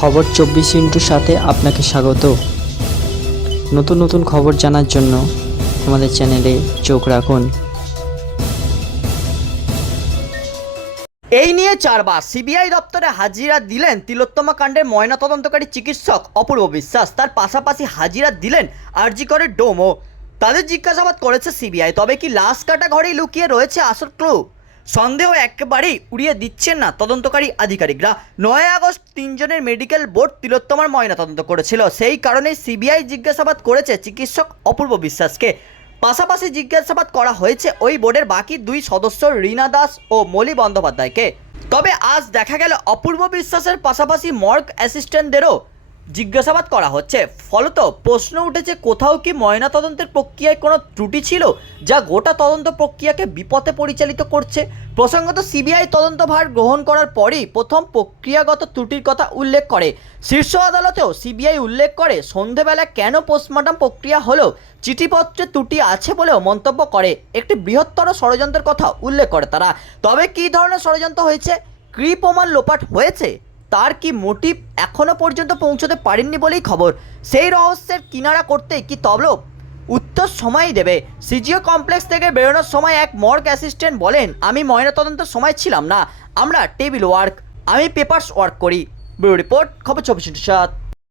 খবর চব্বিশ ইন্টুর সাথে আপনাকে স্বাগত। নতুন নতুন খবর জানার জন্য আমাদের চ্যানেলে চোখ রাখুন। এই নিয়ে চারবার সিবিআই দপ্তরে হাজিরা দিলেন তিলোত্তমা কাণ্ডের ময়নাতদন্তকারী চিকিৎসক অপূর্ব বিশ্বাস। তার পাশাপাশি হাজিরা দিলেন আরজি করে ডোমো। তাদের জিজ্ঞাসাবাদ করেছে সিবিআই, তবে কি লাশ কাটা ঘরেই লুকিয়ে রয়েছে আসল ক্লু সন্দেহ একেবারেই উড়িয়ে দিচ্ছেন না তদন্তকারী আধিকারিকরা। নয় আগস্ট তিনজনের মেডিকেল বোর্ড তিলোত্তমার ময়না তদন্ত করেছিল। সেই কারণে সিবিআই জিজ্ঞাসাবাদ করেছে চিকিৎসক অপূর্ব বিশ্বাসকে। পাশাপাশি জিজ্ঞাসাবাদ করা হয়েছে ওই বোর্ডের বাকি দুই সদস্য রীনা দাস ও মলি বন্দ্যোপাধ্যায়কে। তবে আজ দেখা গেল অপূর্ব বিশ্বাসের পাশাপাশি মর্গ অ্যাসিস্ট্যান্টদেরও জিজ্ঞাসাবাদ করা হচ্ছে। ফলত প্রশ্ন উঠেছে, কোথাও কি ময়নাতদন্তের প্রক্রিয়ায় কোনো ত্রুটি ছিল যা গোটা তদন্ত প্রক্রিয়াকে বিপথে পরিচালিত করছে? প্রসঙ্গত, সিবিআই তদন্তভার গ্রহণ করার পরই প্রথম প্রক্রিয়াগত ত্রুটির কথা উল্লেখ করে। শীর্ষ আদালতেও সিবিআই উল্লেখ করে, সন্ধেবেলা কেন পোস্টমর্টম প্রক্রিয়া হলো, চিঠিপত্রে ত্রুটি আছে বলেও মন্তব্য করে। একটি বৃহত্তর ষড়যন্ত্রের কথা উল্লেখ করে তারা। তবে কী ধরনের ষড়যন্ত্র হয়েছে? কী প্রমাণ লোপাট হয়েছে? তার কি মোটিভ এখনও পর্যন্ত পৌঁছতে পারেননি বলেই খবর? সেই রহস্যের কিনারা করতে কি তবলব উত্তর সময়ই দেবে। সিজিও কমপ্লেক্স থেকে বেরোনোর সময় এক মর্গ অ্যাসিস্ট্যান্ট বলেন, আমি ময়নাতদন্তের সময় ছিলাম না। আমরা টেবিল ওয়ার্ক, আমি পেপার্স ওয়ার্ক করি। ব্যুরো রিপোর্ট, খবর চব্বিশ সাত।